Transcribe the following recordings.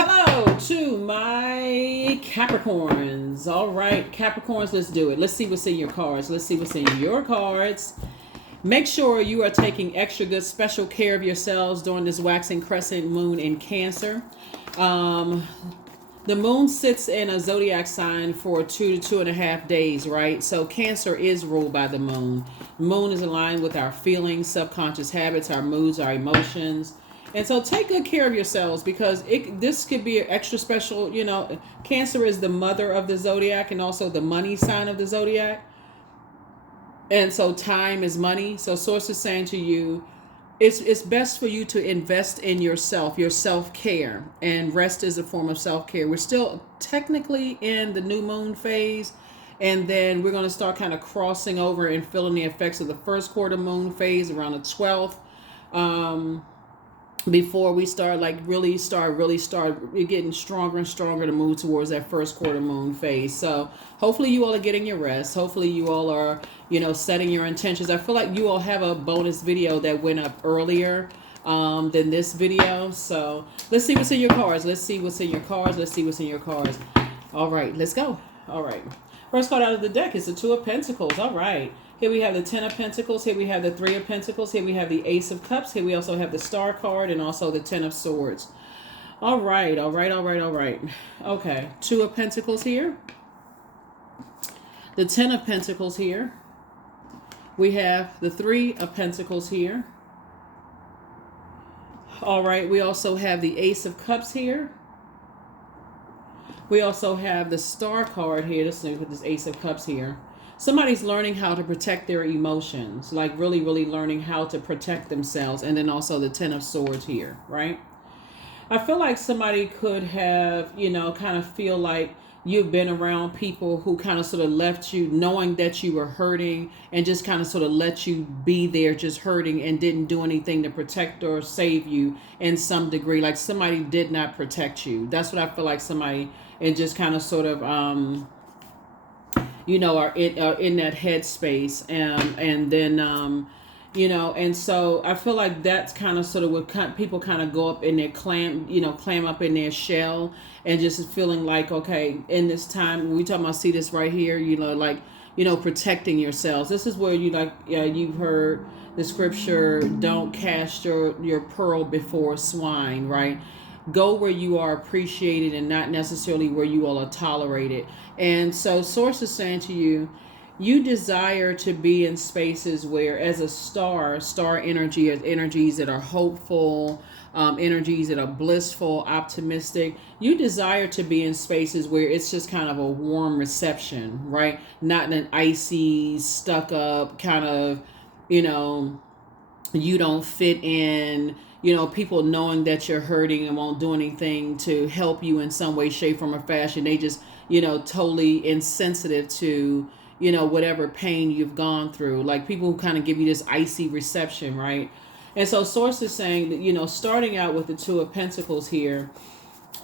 Hello to my Capricorns. All right, Capricorns, let's do it. Let's see what's in your cards. Let's see what's in your cards. Make sure you are taking extra good special care of yourselves during this waxing crescent moon in Cancer. The moon sits in a zodiac sign for 2 to 2.5 days, right? So Cancer is ruled by the moon. Moon is aligned with our feelings, subconscious habits, our moods, our emotions. And so take good care of yourselves because this could be an extra special, Cancer is the mother of the zodiac and also the money sign of the zodiac. And so time is money. So source is saying to you, it's best for you to invest in yourself, your self-care, and rest is a form of self-care. We're still technically in the new moon phase, and then we're going to start kind of crossing over and feeling the effects of the first quarter moon phase around the 12th. Before we start getting stronger and stronger to move towards that first quarter moon phase. So hopefully you all are getting your rest. Hopefully you all are, setting your intentions. I feel like you all have a bonus video that went up earlier than this video. So let's see what's in your cards. Let's see what's in your cards. Let's see what's in your cards. All right, let's go. All right. First card out of the deck is the Two of Pentacles. All right. Here we have the Ten of Pentacles. Here we have the Three of Pentacles. Here we have the Ace of Cups. Here we also have the Star card and also the Ten of Swords. All right, all right, all right, all right. Okay, Two of Pentacles here. The Ten of Pentacles here. We have the Three of Pentacles here. All right, we also have the Ace of Cups here. We also have the Star card here. Let's look at this Ace of Cups here. Somebody's learning how to protect their emotions, like really, really learning how to protect themselves. And then also the Ten of Swords here, right? I feel like somebody could have, kind of feel like you've been around people who kind of sort of left you knowing that you were hurting and just kind of sort of let you be there just hurting and didn't do anything to protect or save you in some degree. Like somebody did not protect you. That's what I feel like somebody, and just kind of sort of, are in that headspace, and then and so I feel like that's kind of sort of what people kind of go up in their clam up in their shell and just feeling like, okay, in this time we talking about, see this right here, protecting yourselves. This is where you've heard the scripture, don't cast your pearl before swine, right? Go where you are appreciated and not necessarily where you all are tolerated. And so source is saying to you, you desire to be in spaces where, as a star energy, as energies that are hopeful, energies that are blissful, optimistic, you desire to be in spaces where it's just kind of a warm reception, right? Not in an icy, stuck up kind of, you don't fit in, people knowing that you're hurting and won't do anything to help you in some way, shape, form, or fashion. They just, totally insensitive to, whatever pain you've gone through. Like people who kind of give you this icy reception, right? And so source is saying that, starting out with the Two of Pentacles here,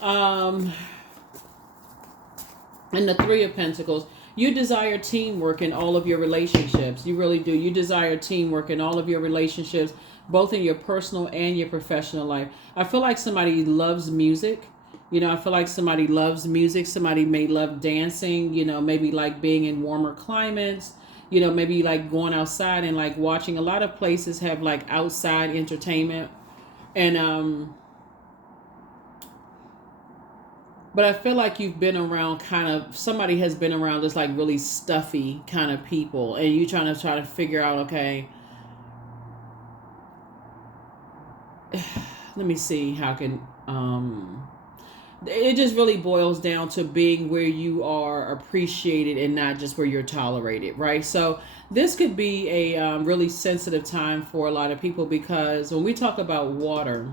and the Three of Pentacles, you desire teamwork in all of your relationships. You really do. You desire teamwork in all of your relationships, both in your personal and your professional life. I feel like somebody loves music. I feel like somebody loves music. Somebody may love dancing, maybe like being in warmer climates, maybe like going outside and like watching. A lot of places have like outside entertainment. And, but I feel like you've been around somebody has been around just like really stuffy kind of people. And you try to figure out, okay, let me see how can, it just really boils down to being where you are appreciated and not just where you're tolerated, right? So this could be a really sensitive time for a lot of people, because when we talk about water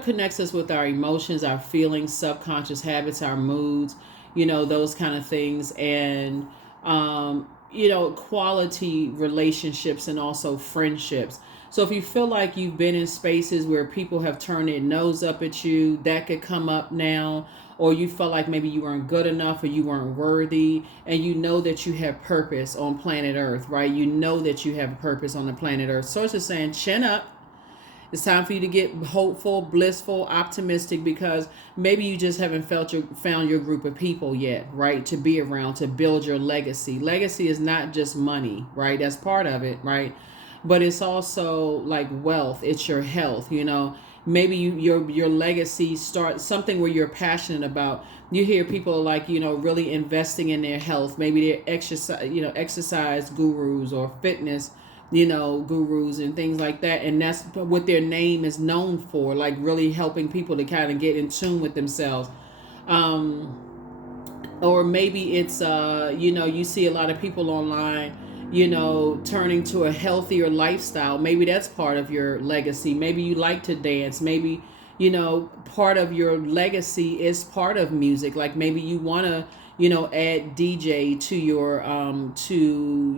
connects us with our emotions, our feelings, subconscious habits, our moods, those kind of things. And, quality relationships and also friendships. So if you feel like you've been in spaces where people have turned their nose up at you, that could come up now. Or you felt like maybe you weren't good enough or you weren't worthy, and you know that you have purpose on planet Earth, right? You know that you have purpose on the planet Earth. So it's just saying, chin up It's time for you to get hopeful, blissful, optimistic, because maybe you just haven't found your group of people yet, right? To be around, to build your legacy. Legacy is not just money, right? That's part of it, right? But it's also like wealth. It's your health, maybe your legacy starts something where you're passionate about. You hear people like, really investing in their health. Maybe they're exercise gurus or fitness, gurus and things like that. And that's what their name is known for, like really helping people to kind of get in tune with themselves. Or maybe it's, you see a lot of people online, turning to a healthier lifestyle. Maybe that's part of your legacy. Maybe you like to dance. Maybe, part of your legacy is part of music. Like maybe you want to, add DJ to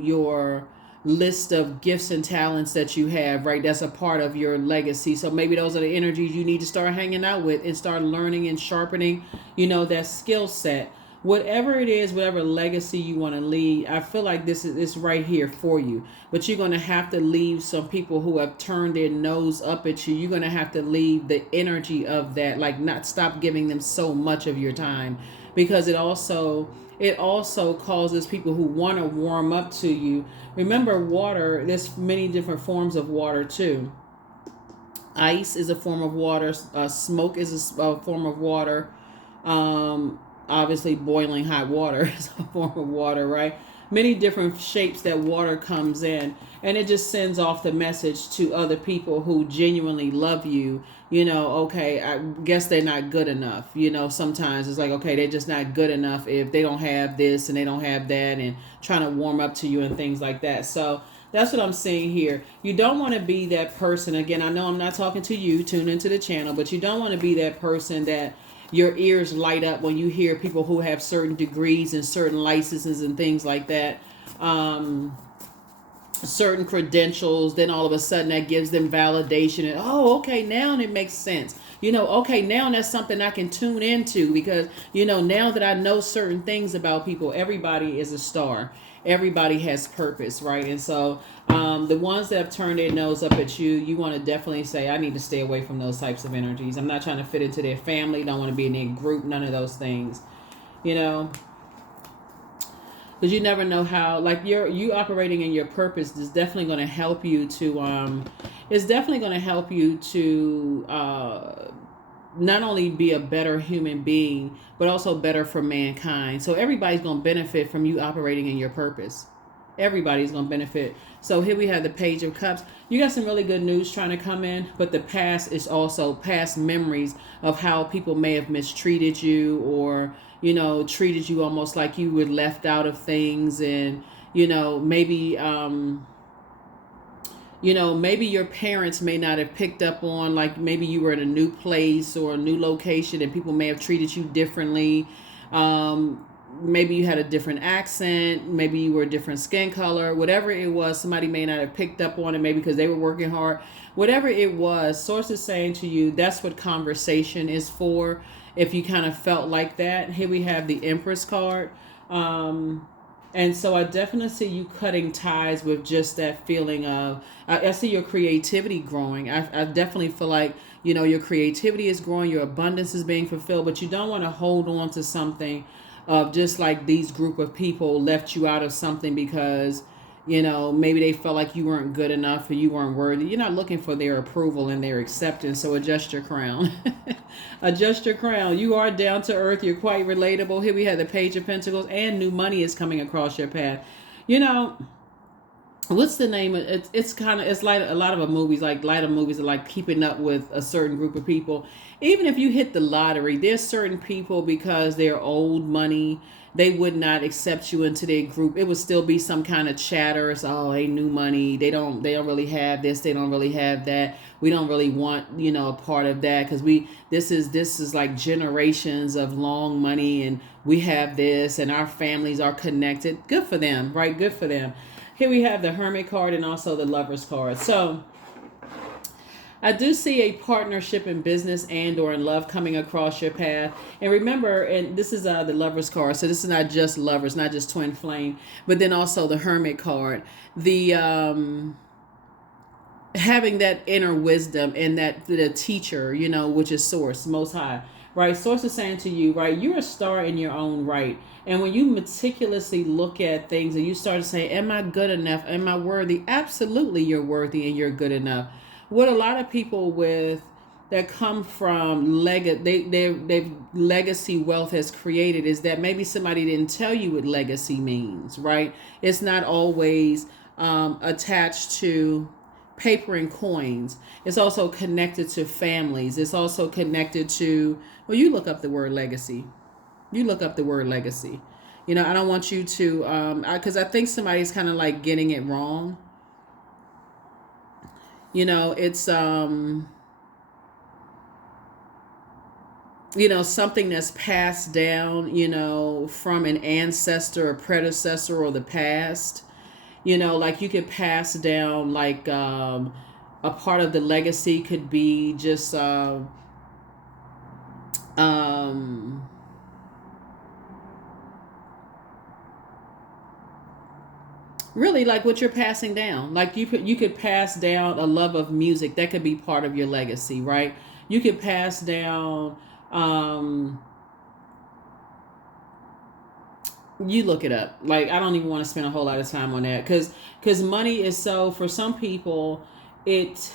your list of gifts and talents that you have, right? That's a part of your legacy. So maybe those are the energies you need to start hanging out with and start learning and sharpening, that skill set. Whatever it is, whatever legacy you want to leave, I feel like this is right here for you. But you're going to have to leave some people who have turned their nose up at you. You're going to have to leave the energy of that, like not stop giving them so much of your time, because it also causes people who want to warm up to you. Remember, water, there's many different forms of water too. Ice is a form of water. Smoke is a form of water. Obviously boiling hot water is a form of water, right? Many different shapes that water comes in, and it just sends off the message to other people who genuinely love you. Okay, I guess they're not good enough. Sometimes it's like, okay, they're just not good enough if they don't have this and they don't have that, and trying to warm up to you and things like that. So that's what I'm seeing here. You don't want to be that person. Again, I know I'm not talking to you, tune into the channel, but you don't want to be that person that your ears light up when you hear people who have certain degrees and certain licenses and things like that, certain credentials. Then all of a sudden that gives them validation, and okay, now it makes sense. Okay, now that's something I can tune into, because now that I know certain things about people. Everybody is a star. Everybody has purpose, right? And so the ones that have turned their nose up at you, you want to definitely say, I need to stay away from those types of energies. I'm not trying to fit into their family. Don't want to be in their group. None of those things, because you never know how, like you operating in your purpose is definitely going to help you to, it's definitely going to help you to not only be a better human being, but also better for mankind. So everybody's going to benefit from you operating in your purpose. Everybody's going to benefit. So here we have the Page of Cups. You got some really good news trying to come in, but the past is also past memories of how people may have mistreated you, or, treated you almost like you were left out of things. And, maybe, maybe your parents may not have picked up on, like maybe you were in a new place or a new location and people may have treated you differently. Maybe you had a different accent. Maybe you were a different skin color. Whatever it was, somebody may not have picked up on it, maybe because they were working hard. Whatever it was, Source is saying to you, that's what conversation is for. If you kind of felt like that. Here we have the Empress card. And so I definitely see you cutting ties with just that feeling of, I see your creativity growing. I definitely feel like, your creativity is growing, your abundance is being fulfilled, but you don't want to hold on to something of just like these group of people left you out of something because, maybe they felt like you weren't good enough or you weren't worthy. You're not looking for their approval and their acceptance. So adjust your crown. Adjust your crown. You are down to earth. You're quite relatable. Here we have the Page of Pentacles, and new money is coming across your path. What's the name of it? It's like a lot of movies, like lighter movies are like keeping up with a certain group of people. Even if you hit the lottery, there's certain people, because they're old money, they would not accept you into their group. It would still be some kind of chatter. It's, they new money. They don't really have this. They don't really have that. We don't really want, a part of that, because this is like generations of long money, and we have this, and our families are connected. Good for them, right? Good for them. Here we have the Hermit card and also the Lovers card. So I do see a partnership in business and or in love coming across your path. And remember, and this is the Lovers card. So this is not just lovers, not just twin flame, but then also the Hermit card. The having that inner wisdom and that the teacher, which is source, most high, right? Source is saying to you, right, you're a star in your own right. And when you meticulously look at things and you start to say, am I good enough? Am I worthy? Absolutely, you're worthy and you're good enough. What a lot of people with that come from they've legacy wealth has created is that maybe somebody didn't tell you what legacy means, right? It's not always attached to paper and coins. It's also connected to families. It's also connected to, well, you look up the word legacy. You look up the word legacy. I don't want you to, because I think somebody's kind of like getting it wrong. It's, something that's passed down, from an ancestor or predecessor or the past. Like you could pass down like a part of the legacy could be just really like what you're passing down. Like you could pass down a love of music. That could be part of your legacy, right? You could pass down you look it up. Like I don't even want to spend a whole lot of time on that because money is so, for some people, it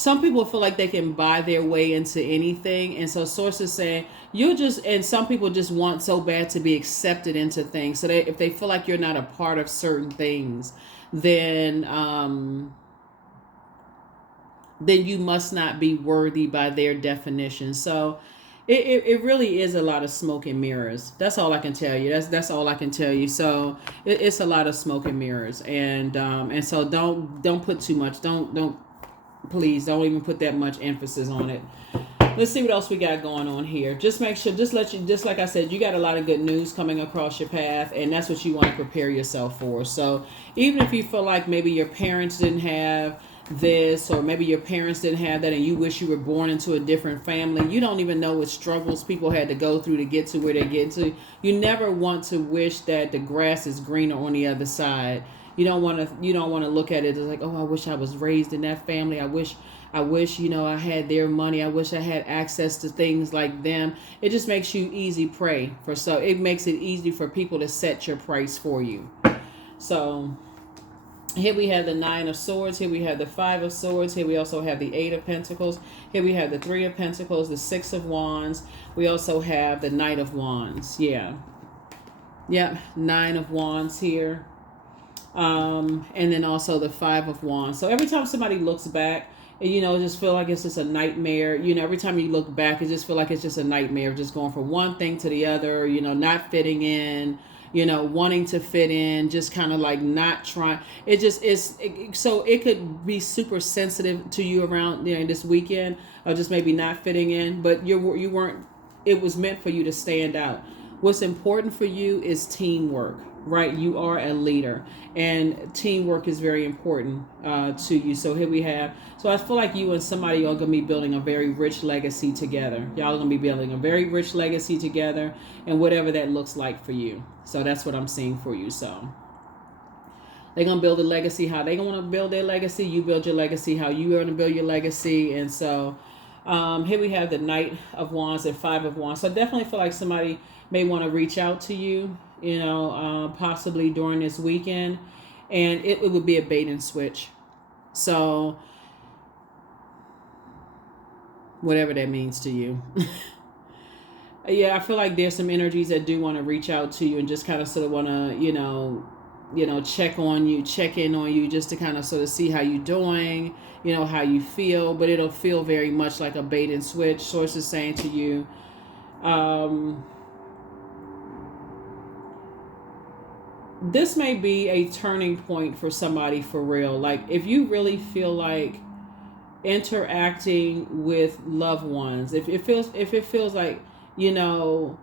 some people feel like they can buy their way into anything, and so sources say and some people just want so bad to be accepted into things, so if they feel like you're not a part of certain things, then you must not be worthy by their definition. So it really is a lot of smoke and mirrors. That's all I can tell you. That's all I can tell you. So it's a lot of smoke and mirrors, and so don't put too much. Don't please don't even put that much emphasis on it. Let's see what else we got going on here. Just make sure, just like I said, you got a lot of good news coming across your path, and that's what you want to prepare yourself for. So even if you feel like maybe your parents didn't have this, or maybe your parents didn't have that, and you wish you were born into a different family, you don't even know what struggles people had to go through to get to where they get to. You never want to wish that the grass is greener on the other side. You don't want to look at it as like, oh, I wish I was raised in that family. I wish I had their money. I wish I had access to things like them. It just makes you easy prey for, so it makes it easy for people to set your price for you. So here we have the 9 of Swords. Here we have the 5 of Swords. Here we also have the 8 of Pentacles. Here we have the 3 of Pentacles, the 6 of Wands. We also have the Knight of Wands. Yeah. 9 of Wands here. And then also the 5 of Wands. So every time somebody looks back, just feel like it's just a nightmare. Every time you look back, it just feel like it's just a nightmare, just going from one thing to the other, not fitting in, wanting to fit in, just kind of like not trying. It just is. So it could be super sensitive to you around this weekend, or just maybe not fitting in, but you weren't, it was meant for you to stand out. What's important for you is teamwork, right? You are a leader, and teamwork is very important to you. So here we have, so I feel like you and somebody are going to be building a very rich legacy together. Y'all are going to be building a very rich legacy together, and whatever that looks like for you. So that's what I'm seeing for you. So they're going to build a legacy how they want to build their legacy. You build your legacy how you are going to build your legacy. And so here we have the Knight of Wands and 5 of Wands. So I definitely feel like somebody may want to reach out to you, possibly during this weekend, and it would be a bait and switch. So whatever that means to you. Yeah, I feel like there's some energies that do want to reach out to you and just kind of sort of want to, check on you, check in on you, just to kind of sort of see how you're doing, how you feel, but it'll feel very much like a bait and switch. Source is saying to you, this may be a turning point for somebody for real. Like if you really feel like interacting with loved ones, if it feels like, when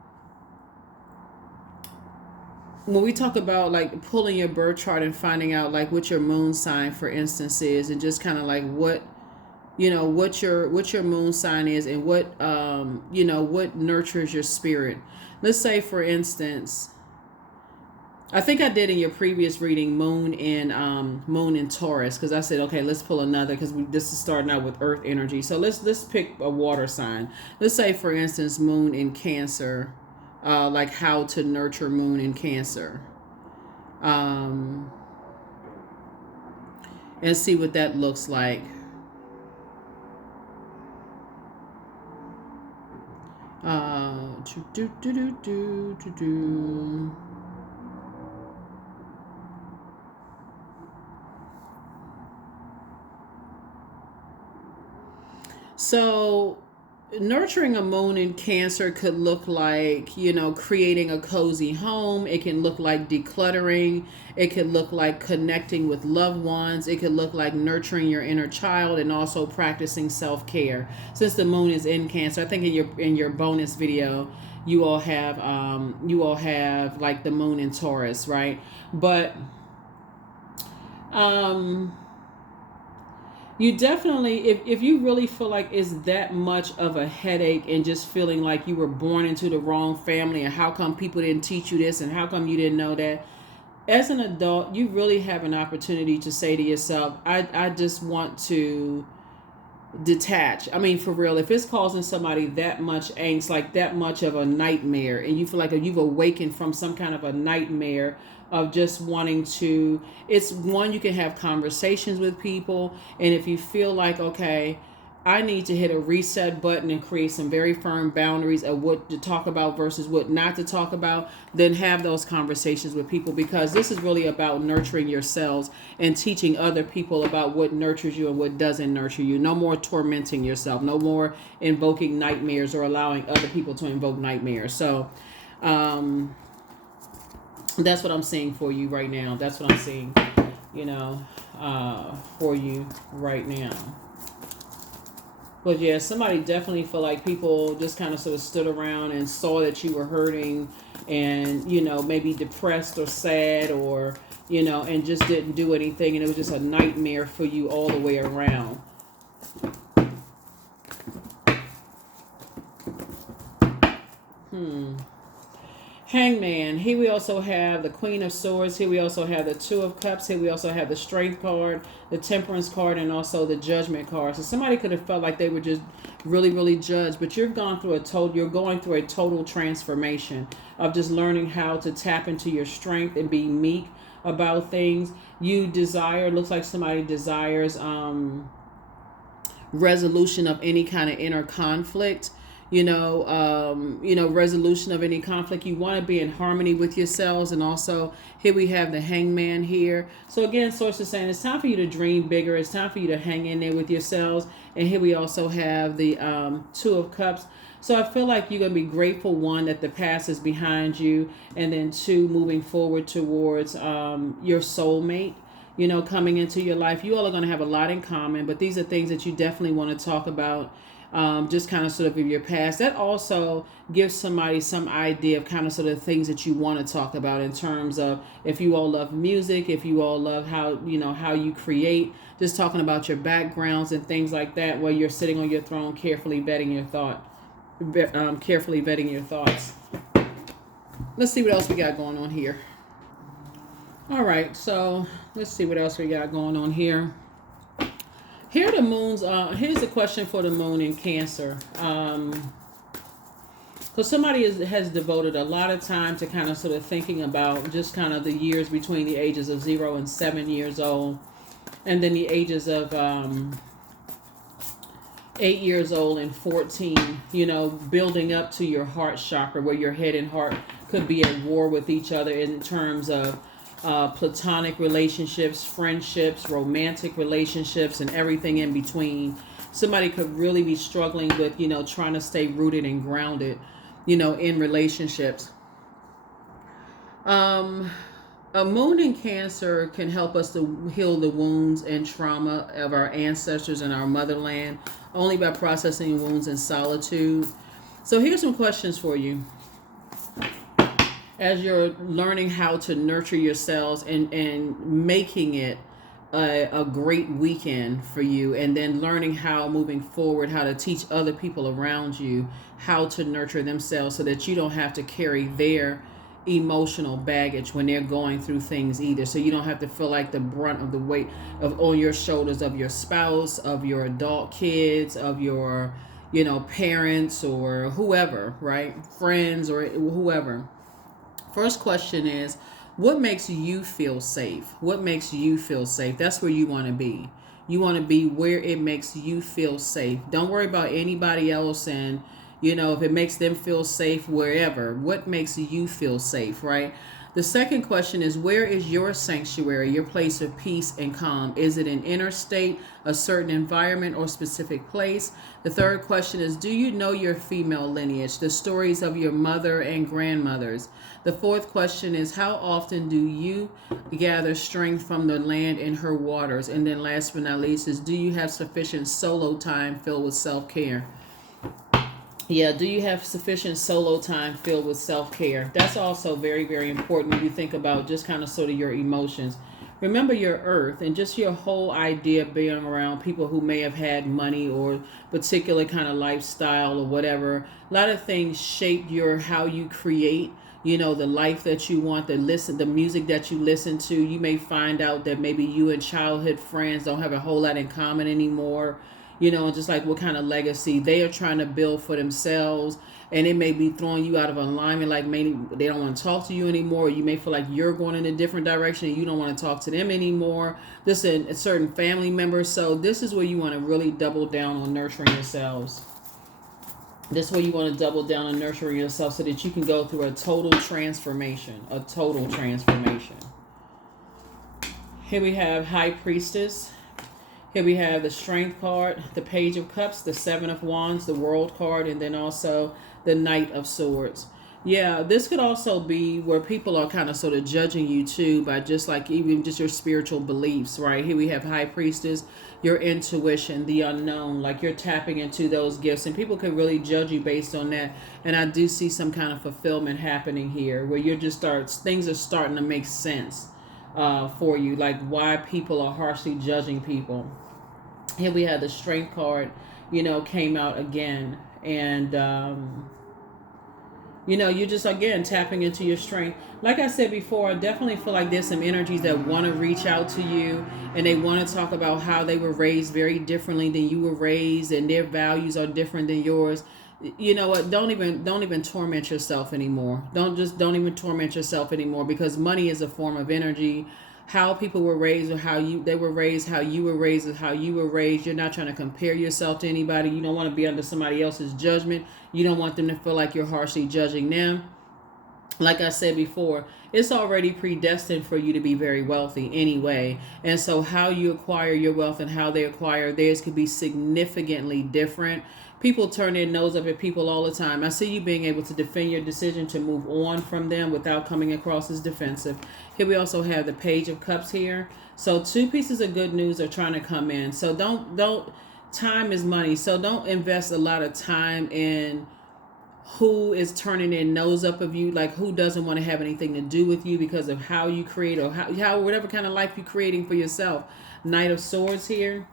we talk about like pulling your birth chart and finding out like what your moon sign, for instance, is, and just kind of like what your moon sign is, and what what nurtures your spirit. Let's say, for instance, I think I did in your previous reading Moon in Taurus, because I said, okay, let's pull another, because this is starting out with Earth energy. So let's pick a water sign. Let's say, for instance, Moon in Cancer, like how to nurture Moon in Cancer, um, and see what that looks like. Do, do, do, do, do, do, do. So, nurturing a moon in Cancer could look like, creating a cozy home. It can look like decluttering. It could look like connecting with loved ones. It could look like nurturing your inner child and also practicing self-care. Since the moon is in Cancer, I think in your bonus video, you all have like the moon in Taurus, right? But um you definitely, if you really feel like it's that much of a headache and just feeling like you were born into the wrong family, and how come people didn't teach you this and how come you didn't know that, as an adult, you really have an opportunity to say to yourself, I just want to detach. I mean, for real, if it's causing somebody that much angst, like that much of a nightmare, and you feel like you've awakened from some kind of a nightmare of just wanting to, it's one, you can have conversations with people. And if you feel like, okay, I need to hit a reset button and create some very firm boundaries of what to talk about versus what not to talk about, then have those conversations with people, because this is really about nurturing yourselves and teaching other people about what nurtures you and what doesn't nurture you. No more tormenting yourself, no more invoking nightmares or allowing other people to invoke nightmares. So that's what I'm seeing for you right now. That's what I'm seeing, for you right now. But yeah, somebody definitely feel like people just kind of sort of stood around and saw that you were hurting and, maybe depressed or sad, or, and just didn't do anything. And it was just a nightmare for you all the way around. Hangman. Here we also have the Queen of Swords. Here we also have the Two of Cups. Here we also have the Strength card, the Temperance card, and also the Judgment card. So somebody could have felt like they were just really, really judged, but you're going through a total transformation of just learning how to tap into your strength and be meek about things. You desire, looks like somebody desires resolution of any kind of inner conflict, resolution of any conflict. You want to be in harmony with yourselves. And also here we have the Hangman here. So again, source is saying it's time for you to dream bigger. It's time for you to hang in there with yourselves. And here we also have the Two of Cups. So I feel like you're going to be grateful, one, that the past is behind you, and then two, moving forward towards your soulmate, coming into your life. You all are going to have a lot in common, but these are things that you definitely want to talk about, just kind of sort of your past. That also gives somebody some idea of kind of sort of things that you want to talk about, in terms of if you all love music, if you all love how you create, just talking about your backgrounds and things like that, while you're sitting on your throne carefully vetting your thoughts. Let's see what else we got going on here. All right, so let's see what else we got going on here. Here the moons. Here's a question for the moon in Cancer. Because somebody has devoted a lot of time to kind of sort of thinking about just kind of the years between the ages of 0 and 7 years old, and then the ages of 8 years old and 14. Building up to your heart chakra, where your head and heart could be at war with each other in terms of platonic relationships, friendships, romantic relationships, and everything in between. Somebody could really be struggling with, trying to stay rooted and grounded, in relationships. A moon in Cancer can help us to heal the wounds and trauma of our ancestors and our motherland, only by processing wounds in solitude. So here's some questions for you. As you're learning how to nurture yourselves and making it a great weekend for you, and then learning how, moving forward, how to teach other people around you how to nurture themselves, so that you don't have to carry their emotional baggage when they're going through things either. So you don't have to feel like the brunt of the weight of on your shoulders of your spouse, of your adult kids, of your, parents or whoever, right? Friends or whoever. First question is, what makes you feel safe? What makes you feel safe? That's where you want to be. You want to be where it makes you feel safe. Don't worry about anybody else and, if it makes them feel safe wherever. What makes you feel safe, right? The second question is, where is your sanctuary, your place of peace and calm? Is it an inner state, a certain environment, or specific place? The third question is, do you know your female lineage, the stories of your mother and grandmothers? The fourth question is, how often do you gather strength from the land and her waters? And then last but not least is, do you have sufficient solo time filled with self-care? Yeah, do you have sufficient solo time filled with self-care? That's also very, very important when you think about just kind of sort of your emotions. Remember your earth and just your whole idea of being around people who may have had money or particular kind of lifestyle or whatever. A lot of things shape your how you create, the life that you want, the music that you listen to. You may find out that maybe you and childhood friends don't have a whole lot in common anymore. Just like what kind of legacy they are trying to build for themselves. And it may be throwing you out of alignment, like maybe they don't want to talk to you anymore. You may feel like you're going in a different direction and you don't want to talk to them anymore. This is a certain family member. So this is where you want to really double down on nurturing yourselves. This is where you want to double down on nurturing yourself so that you can go through a total transformation. A total transformation. Here we have High Priestess. Here we have the Strength card, the Page of Cups, the Seven of Wands, the World card, and then also the Knight of Swords. Yeah, this could also be where people are kind of sort of judging you too by just like even just your spiritual beliefs, right? Here we have High Priestess, your intuition, the unknown, like you're tapping into those gifts, and people can really judge you based on that. And I do see some kind of fulfillment happening here where things are starting to make sense for you, like why people are harshly judging people. Here we have the Strength card, came out again. And, you're just, again, tapping into your strength. Like I said before, I definitely feel like there's some energies that want to reach out to you. And they want to talk about how they were raised very differently than you were raised. And their values are different than yours. You know what? Don't even torment yourself anymore. Don't even torment yourself anymore, because money is a form of energy. How people were raised or how you were raised, how you were raised, or how you were raised. You're not trying to compare yourself to anybody. You don't want to be under somebody else's judgment. You don't want them to feel like you're harshly judging them. Like I said before, it's already predestined for you to be very wealthy anyway. And so how you acquire your wealth and how they acquire theirs could be significantly different. People turn their nose up at people all the time. I see you being able to defend your decision to move on from them without coming across as defensive. Here we also have the Page of Cups here. So two pieces of good news are trying to come in. So don't time is money. So don't invest a lot of time in who is turning their nose up of you, like who doesn't want to have anything to do with you because of how you create or how whatever kind of life you're creating for yourself. Knight of Swords here.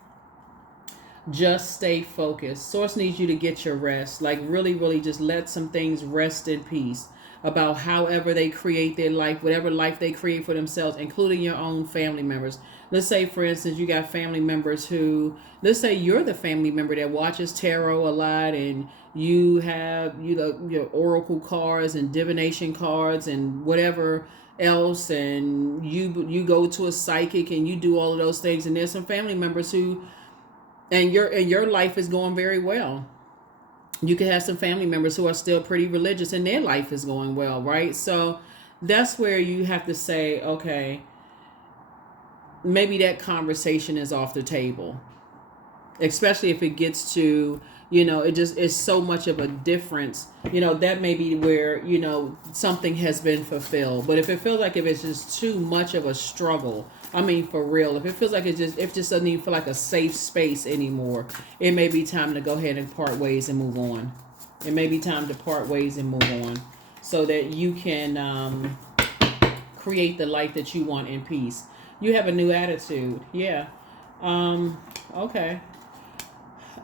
Just stay focused. Source needs you to get your rest. Like really, really just let some things rest in peace about however they create their life, whatever life they create for themselves, including your own family members. Let's say, for instance, you got family members who, let's say you're the family member that watches tarot a lot and you have, your oracle cards and divination cards and whatever else, and you go to a psychic and you do all of those things, and there's some family members who and your life is going very well. You could have some family members who are still pretty religious and their life is going well, right? So that's where you have to say, okay, maybe that conversation is off the table, especially if it gets to, it just is so much of a difference, that may be where, something has been fulfilled. But if it feels like if it's just too much of a struggle, I mean, for real, if it feels like if it just doesn't even feel like a safe space anymore, it may be time to go ahead and part ways and move on. It may be time to part ways and move on so that you can create the life that you want in peace. You have a new attitude. Yeah. Okay.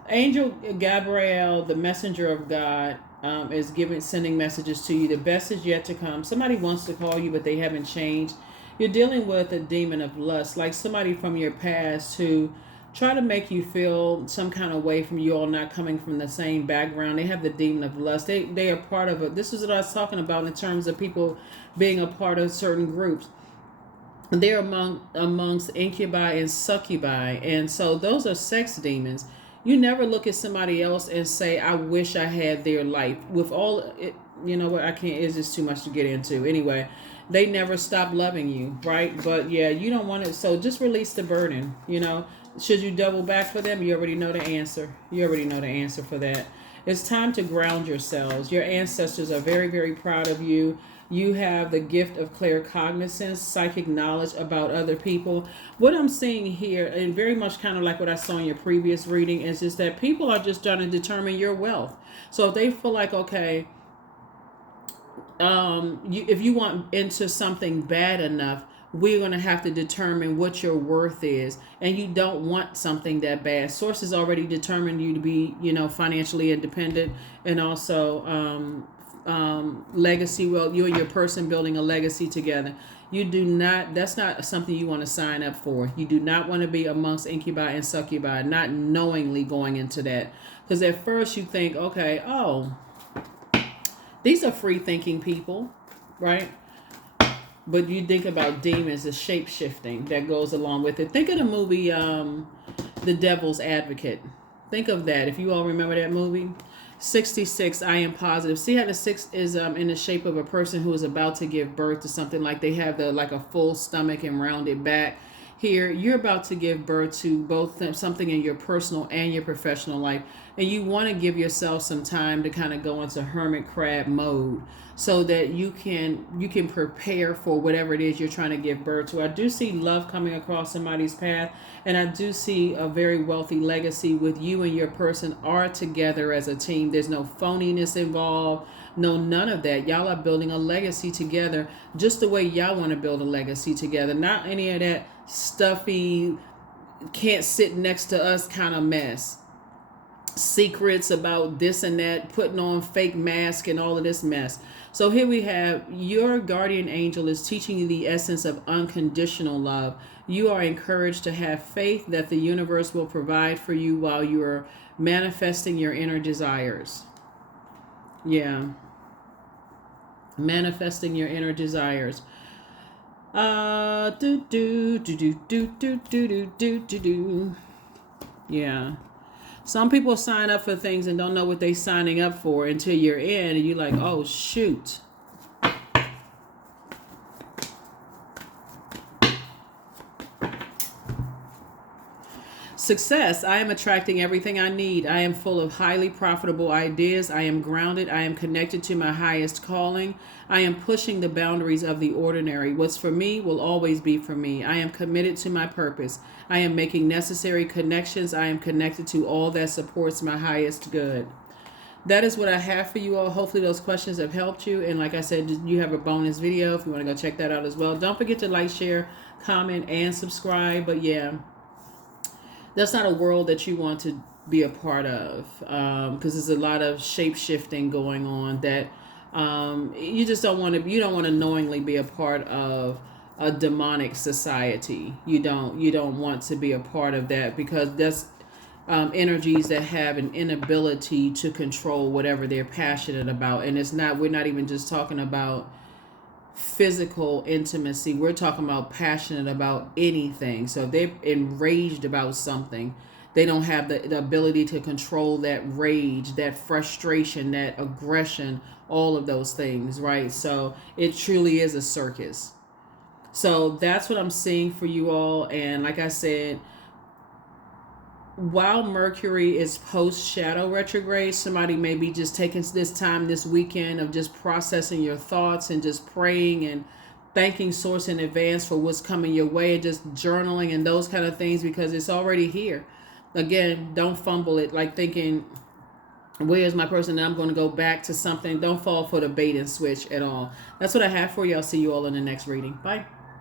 Angel Gabriel, the messenger of God, is sending messages to you. The best is yet to come. Somebody wants to call you, but they haven't changed. You're dealing with a demon of lust, like somebody from your past who try to make you feel some kind of way from you all not coming from the same background. They have the demon of lust. They are part of it. This is what I was talking about in terms of people being a part of certain groups. They're amongst incubi and succubi, and so those are sex demons. You never look at somebody else and say, I wish I had their life. With all it, you know what, I can't, it's just too much to get into. Anyway, they never stop loving you, right? But yeah, you don't want it. So just release the burden, Should you double back for them? You already know the answer. You already know the answer for that. It's time to ground yourselves. Your ancestors are very, very proud of you. You have the gift of claircognizance, psychic knowledge about other people. What I'm seeing here, and very much kind of like what I saw in your previous reading, is just that people are just trying to determine your wealth. So if they feel like, okay, if you want into something bad enough, we're going to have to determine what your worth is, and you don't want something that bad. Sources already determined you to be, financially independent, and also legacy. Well, you and your person building a legacy together. You do not, that's not something you want to sign up for. You do not want to be amongst incubi and succubi, not knowingly going into that. Because at first you think, okay, these are free thinking people, right? But you think about demons, the shape shifting that goes along with it. Think of the movie The Devil's Advocate. Think of that. If you all remember that movie. 66, I am positive. See how the 6 is in the shape of a person who is about to give birth to something, like they have like a full stomach and rounded back. Here, you're about to give birth to both something in your personal and your professional life. And you want to give yourself some time to kind of go into hermit crab mode so that you can prepare for whatever it is you're trying to give birth to. I do see love coming across somebody's path, and I do see a very wealthy legacy with you and your person are together as a team. There's no phoniness involved. No, none of that. Y'all are building a legacy together just the way y'all want to build a legacy together. Not any of that stuffy, can't sit next to us kind of mess. Secrets about this and that, putting on fake mask and all of this mess. So here we have your guardian angel is teaching you the essence of unconditional love. You are encouraged to have faith that the universe will provide for you while you are manifesting your inner desires. Yeah. Manifesting your inner desires. Yeah. Some people sign up for things and don't know what they're signing up for until you're in and you're like, oh, shoot. Success. I am attracting everything I need. I am full of highly profitable ideas. I am grounded. I am connected to my highest calling. I am pushing the boundaries of the ordinary. What's for me will always be for me. I am committed to my purpose. I am making necessary connections. I am connected to all that supports my highest good. That is what I have for you all. Hopefully those questions have helped you. And like I said, you have a bonus video if you want to go check that out as well. Don't forget to like, share, comment, and subscribe. But yeah, that's not a world that you want to be a part of, because there's a lot of shape shifting going on that you just don't want to. You don't want to knowingly be a part of a demonic society. You don't want to be a part of that, because that's energies that have an inability to control whatever they're passionate about. And it's not. We're not even just talking about physical intimacy. We're talking about passionate about anything. So if they're enraged about something, they don't have the ability to control that rage, that frustration, that aggression, all of those things, right? So it truly is a circus. So that's what I'm seeing for you all. And like I said, while Mercury is post shadow retrograde, somebody may be just taking this time this weekend of just processing your thoughts and just praying and thanking source in advance for what's coming your way, and just journaling and those kind of things, because it's already here. Again, don't fumble it like thinking, where's my person, and I'm going to go back to something. Don't fall for the bait and switch at all. That's what I have for you. I'll see you all in the next reading. Bye.